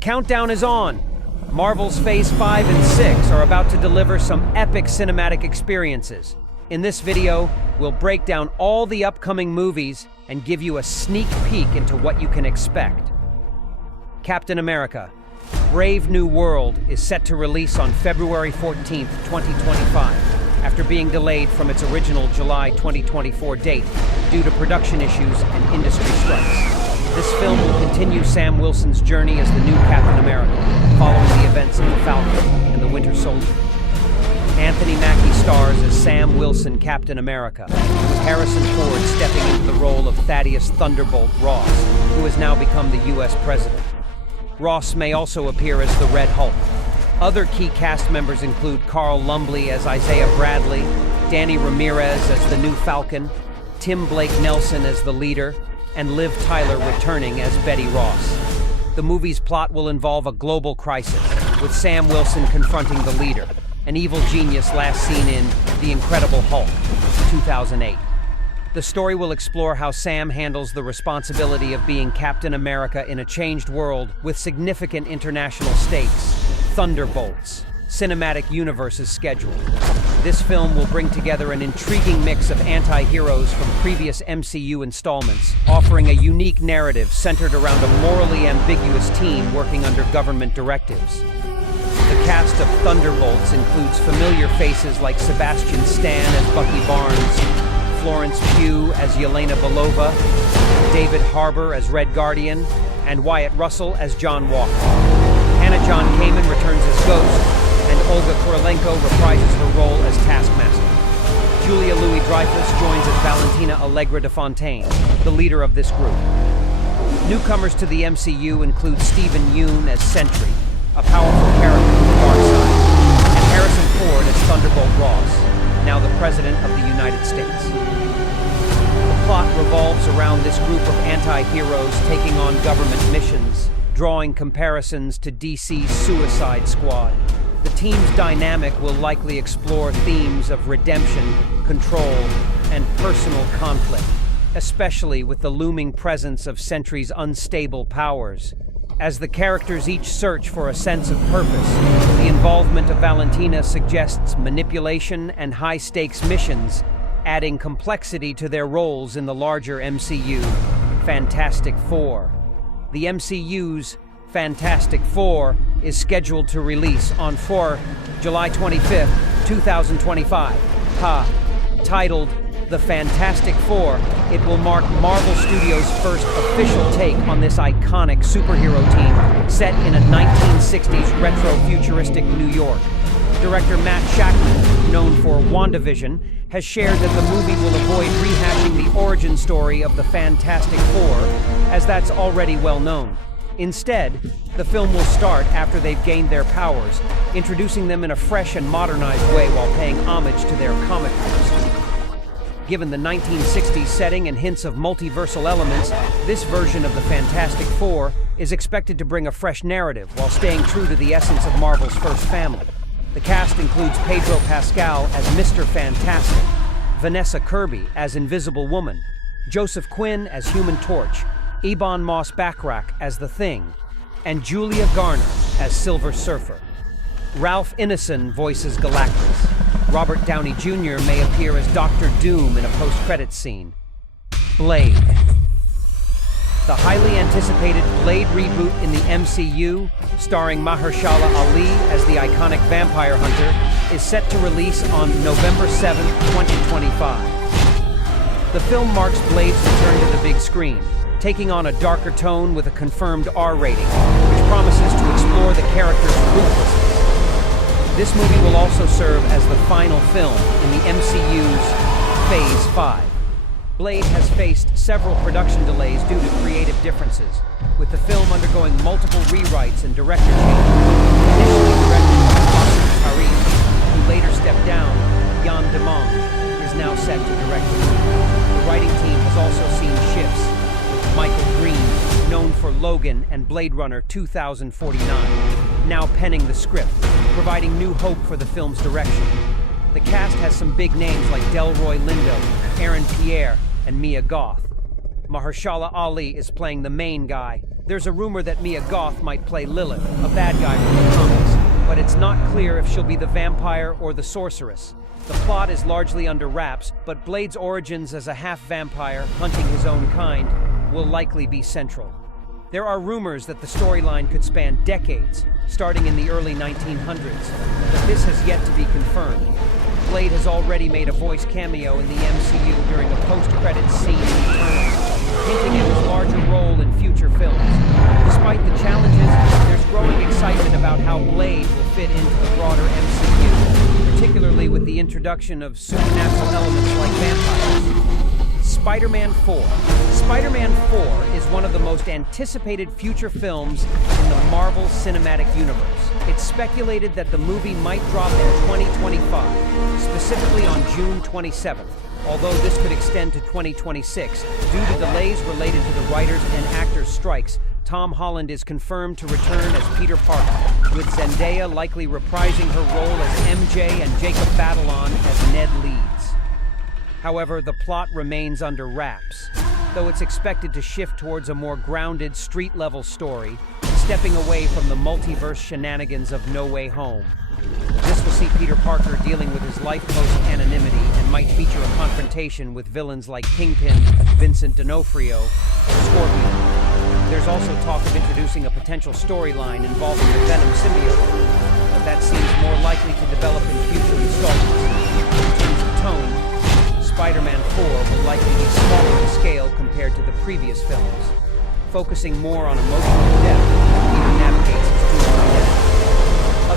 countdown is on. Marvel's Phase 5 and 6 are about to deliver some epic cinematic experiences. In this video, we'll break down all the upcoming movies and give you a sneak peek into what you can expect. Captain America: Brave New World is set to release on February 14th, 2025, after being delayed from its original July 2024 date due to production issues and industry strikes. This film will continue Sam Wilson's journey as the new Captain America, following the events of the Falcon and the Winter Soldier. Anthony Mackie stars as Sam Wilson Captain America, with Harrison Ford stepping into the role of Thaddeus Thunderbolt Ross, who has now become the U.S. President. Ross may also appear as the Red Hulk. Other key cast members include Carl Lumbly as Isaiah Bradley, Danny Ramirez as the new Falcon, Tim Blake Nelson as the leader, and Liv Tyler returning as Betty Ross. The movie's plot will involve a global crisis, with Sam Wilson confronting the leader, an evil genius last seen in The Incredible Hulk, 2008. The story will explore how Sam handles the responsibility of being Captain America in a changed world with significant international stakes. Thunderbolts, cinematic universes scheduled. This film will bring together an intriguing mix of anti-heroes from previous MCU installments, offering a unique narrative centered around a morally ambiguous team working under government directives. The cast of Thunderbolts includes familiar faces like Sebastian Stan as Bucky Barnes, Florence Pugh as Yelena Belova, David Harbour as Red Guardian, and Wyatt Russell as John Walker. Hannah John Kamen returns as Ghost, and Olga Kurylenko reprises her role as Taskmaster. Julia Louis-Dreyfus joins as Valentina Allegra de Fontaine, the leader of this group. Newcomers to the MCU include Stephen Yeun as Sentry, a powerful character from the dark side, and Harrison Ford as Thunderbolt Ross, now the President of the United States. The plot revolves around this group of anti-heroes taking on government missions, drawing comparisons to DC's Suicide Squad. The team's dynamic will likely explore themes of redemption, control, and personal conflict, especially with the looming presence of Sentry's unstable powers. As the characters each search for a sense of purpose, the involvement of Valentina suggests manipulation and high-stakes missions, adding complexity to their roles in the larger MCU. Fantastic Four. The MCU's Fantastic Four is scheduled to release on July 25th, 2025. Titled The Fantastic Four, it will mark Marvel Studios' first official take on this iconic superhero team set in a 1960s retro-futuristic New York. Director Matt Shakman, known for WandaVision, has shared that the movie will avoid rehashing the origin story of the Fantastic Four, as that's already well known. Instead, the film will start after they've gained their powers, introducing them in a fresh and modernized way while paying homage to their comic books. Given the 1960s setting and hints of multiversal elements, this version of the Fantastic Four is expected to bring a fresh narrative while staying true to the essence of Marvel's first family. The cast includes Pedro Pascal as Mr. Fantastic, Vanessa Kirby as Invisible Woman, Joseph Quinn as Human Torch, Ebon Moss-Bachrach as The Thing, and Julia Garner as Silver Surfer. Ralph Ineson voices Galactus. Robert Downey Jr. may appear as Doctor Doom in a post-credits scene. Blade. The highly anticipated Blade reboot in the MCU, starring Mahershala Ali as the iconic vampire hunter, is set to release on November 7, 2025. The film marks Blade's return to the big screen, taking on a darker tone with a confirmed R rating, which promises to explore the character's ruthlessness. This movie will also serve as the final film in the MCU's Phase 5. Blade has faced several production delays due to creative differences, with the film undergoing multiple rewrites and director changes. Initially directed by Fasim Tariq, who later stepped down, Yann Demong is now set to direct the movie. The writing team has also seen shifts, with Michael Green, known for Logan and Blade Runner 2049, now penning the script, providing new hope for the film's direction. The cast has some big names like Delroy Lindo, Aaron Pierre, and Mia Goth. Mahershala Ali is playing the main guy, There's a rumor that Mia Goth might play Lilith, a bad guy from the comics, but it's not clear if she'll be the vampire or the sorceress. The plot is largely under wraps, but Blade's origins as a half-vampire hunting his own kind will likely be central. There are rumors that the storyline could span decades, starting in the early 1900s, but this has yet to be confirmed. Blade has already made a voice cameo in the MCU during a post-credits scene in Eternals, hinting at his larger role in future films. Despite the challenges, there's growing excitement about how Blade will fit into the broader MCU, particularly with the introduction of supernatural elements like vampires. Spider-Man 4. Spider-Man 4 is one of the most anticipated future films in the Marvel Cinematic Universe. It's speculated that the movie might drop in 2025, specifically on June 27th, although this could extend to 2026. Due to delays related to the writers' and actors' strikes, Tom Holland is confirmed to return as Peter Parker, with Zendaya likely reprising her role as MJ and Jacob Batalon as Ned Leeds. However, the plot remains under wraps, though it's expected to shift towards a more grounded, street-level story, stepping away from the multiverse shenanigans of No Way Home. This will see Peter Parker dealing with his life post-anonymity and might feature a confrontation with villains like Kingpin, Vincent D'Onofrio, or Scorpion. There's also talk of introducing a potential storyline involving the Venom symbiote, but that seems more likely to develop in future installments. In terms of tone, Spider-Man 4 will likely be smaller in scale compared to the previous films, focusing more on emotional depth as Peter navigates his Doom identity.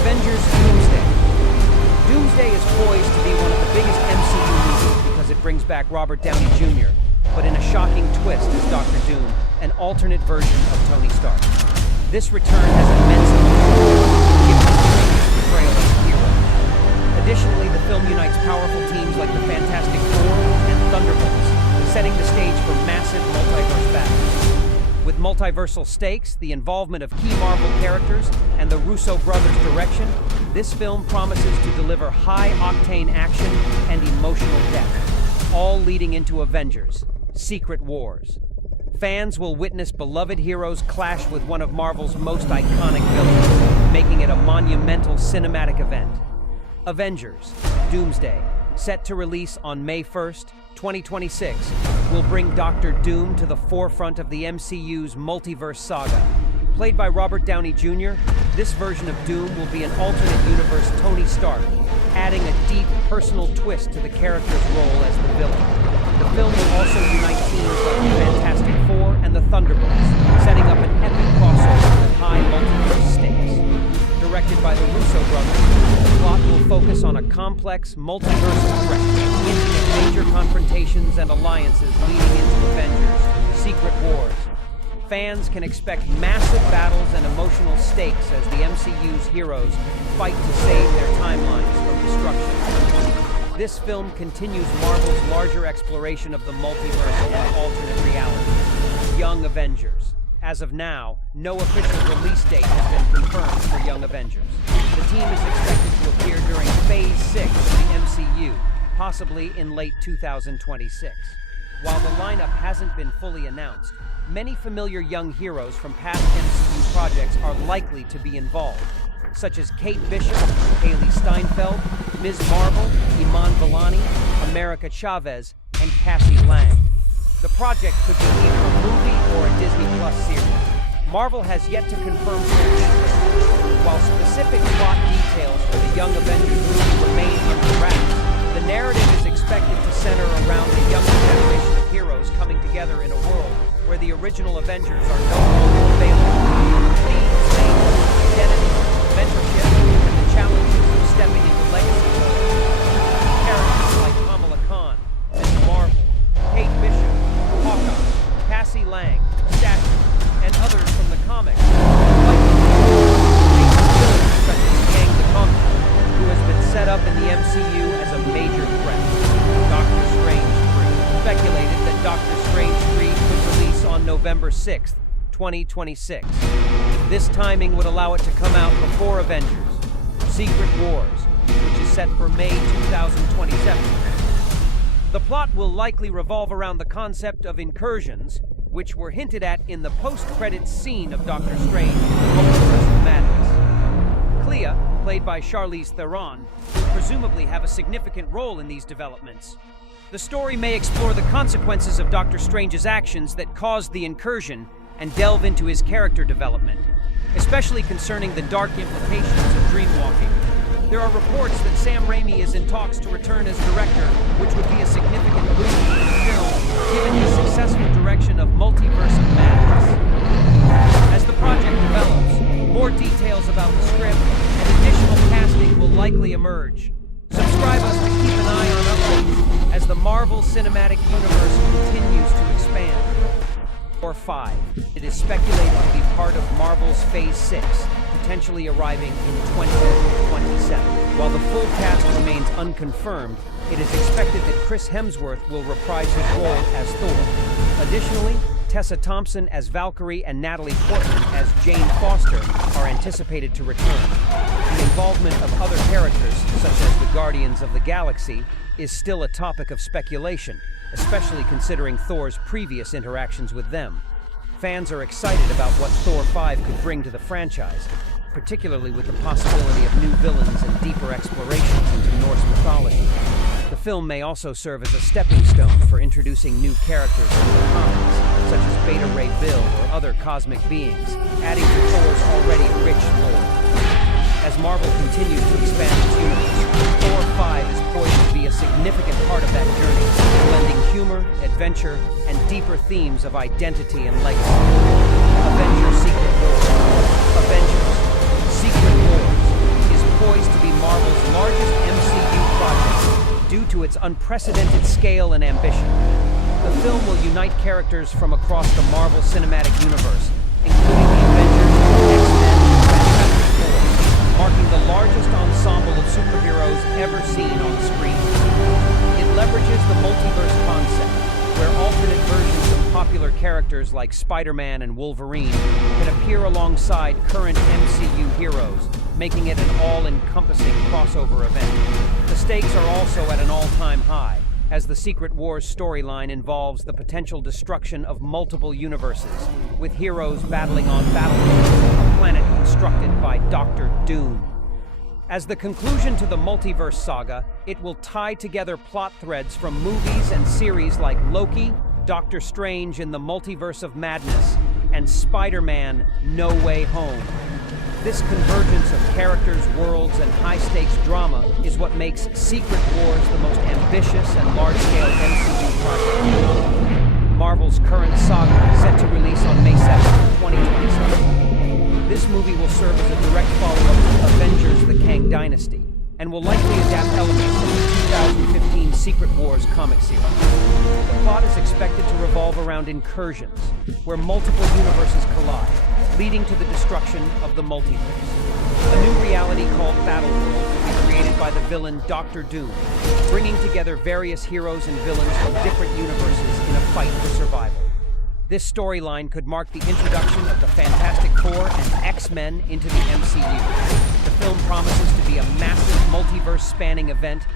Avengers Doomsday. Doomsday is poised to be one of the biggest MCU movies because it brings back Robert Downey Jr., but in a shocking twist as Dr. Doom, an alternate version of Tony Stark. This return has immense potential, given his portrayal as a hero. Additionally, the film unites powerful teams like the Fantastic Four and Thunderbolts, setting the stage for massive multiverse battles. With multiversal stakes, the involvement of key Marvel characters, and the Russo brothers' direction, this film promises to deliver high-octane action and emotional depth, all leading into Avengers: Secret Wars. Fans will witness beloved heroes clash with one of Marvel's most iconic villains, making it a monumental cinematic event. Avengers Doomsday, set to release on May 1st, 2026, will bring Dr. Doom to the forefront of the MCU's multiverse saga. Played by Robert Downey Jr., this version of Doom will be an alternate universe Tony Stark, adding a deep, personal twist to the character's role as the villain. The film will also unite teams like the Fantastic Four and the Thunderbolts, setting up an epic crossover with high multiverse stakes. Directed by the Russo brothers, the plot will focus on a complex, multiversal threat, hinting at major confrontations and alliances leading into Avengers: Secret Wars. Fans can expect massive battles and emotional stakes as the MCU's heroes fight to save their timelines from destruction. This film continues Marvel's larger exploration of the multiverse and alternate realities: Young Avengers. As of now, no official release date has been confirmed for Young Avengers. The team is expected to appear during Phase 6 of the MCU, possibly in late 2026. While the lineup hasn't been fully announced, many familiar young heroes from past MCU projects are likely to be involved, such as Kate Bishop, Haley Steinfeld, Ms. Marvel, Iman Vellani, America Chavez, and Cassie Lang. The project could be either a movie or a Disney Plus series. Marvel has yet to confirm full details, while specific plot details for the Young Avengers movie remain under wraps. The narrative is expected to center around the younger generation of heroes coming together in a world where the original Avengers are no longer available. Themes range from identity, mentorship, and the challenges of stepping into legacy roles. Characters like Kamala Khan, Ms. Marvel, Kate Bishop, Hawkeye, Cassie Lang, Statue, and others from the comics, like villains such as Kang the Conqueror, who has been set up in the MCU as a major threat. Doctor Strange 3. Speculated that Doctor Strange 3 could release on November 6th, 2026. This timing would allow it to come out before Avengers: Secret Wars, which is set for May 2027. The plot will likely revolve around the concept of incursions, which were hinted at in the post-credits scene of Doctor Strange in the Multiverse of Madness. Clea, played by Charlize Theron, will presumably have a significant role in these developments. The story may explore the consequences of Doctor Strange's actions that caused the incursion and delve into his character development, especially concerning the dark implications of dreamwalking. There are reports that Sam Raimi is in talks to return as director, which would be a significant boost for the film, given his successful direction of Multiverse of Madness. As the project develops, more details about the script and additional casting will likely emerge. Subscribe us to keep an eye on updates as the Marvel Cinematic Universe continues to expand. Thor 5. It is speculated to be part of Marvel's Phase 6, potentially arriving in 2027. While the full cast remains unconfirmed, it is expected that Chris Hemsworth will reprise his role as Thor. Additionally, Tessa Thompson as Valkyrie and Natalie Portman as Jane Foster are anticipated to return. The involvement of other characters, such as the Guardians of the Galaxy, is still a topic of speculation, especially considering Thor's previous interactions with them. Fans are excited about what Thor 5 could bring to the franchise, particularly with the possibility of new villains and deeper explorations into Norse mythology. The film may also serve as a stepping stone for introducing new characters into the comics, such as Beta Ray Bill or other cosmic beings, adding to Thor's already rich lore. As Marvel continues to expand its universe, Thor 5 is poised to be a significant part of that journey, blending humor, adventure, and deeper themes of identity and legacy. Avengers Secret Wars. Avengers Secret Wars is poised to be Marvel's largest MCU project due to its unprecedented scale and ambition. The film will unite characters from across the Marvel Cinematic Universe, including the Avengers, X-Men, and Fantastic Four, marking the largest ensemble of superheroes ever seen on screen. It leverages the multiverse concept, where alternate versions of popular characters like Spider-Man and Wolverine can appear alongside current MCU heroes, making it an all-encompassing crossover event. The stakes are also at an all-time high, as the Secret Wars storyline involves the potential destruction of multiple universes, with heroes battling on Battlefield, a planet constructed by Doctor Doom. As the conclusion to the multiverse saga, it will tie together plot threads from movies and series like Loki, Doctor Strange in the Multiverse of Madness, and Spider-Man: No Way Home. This convergence of characters, worlds, and high-stakes drama is what makes Secret Wars the most ambitious and large-scale MCU project. Marvel's current saga, set to release on May 7, 2027. This movie will serve as a direct follow-up to Avengers: The Kang Dynasty, and will likely adapt elements from the 2015 Secret Wars comic series. The plot is expected to revolve around incursions, where multiple universes collide, leading to the destruction of the multiverse. A new reality called Battleworld will be created by the villain Doctor Doom, bringing together various heroes and villains from different universes in a fight for survival. This storyline could mark the introduction of the Fantastic Four and X-Men into the MCU. The film promises to be a massive multiverse-spanning event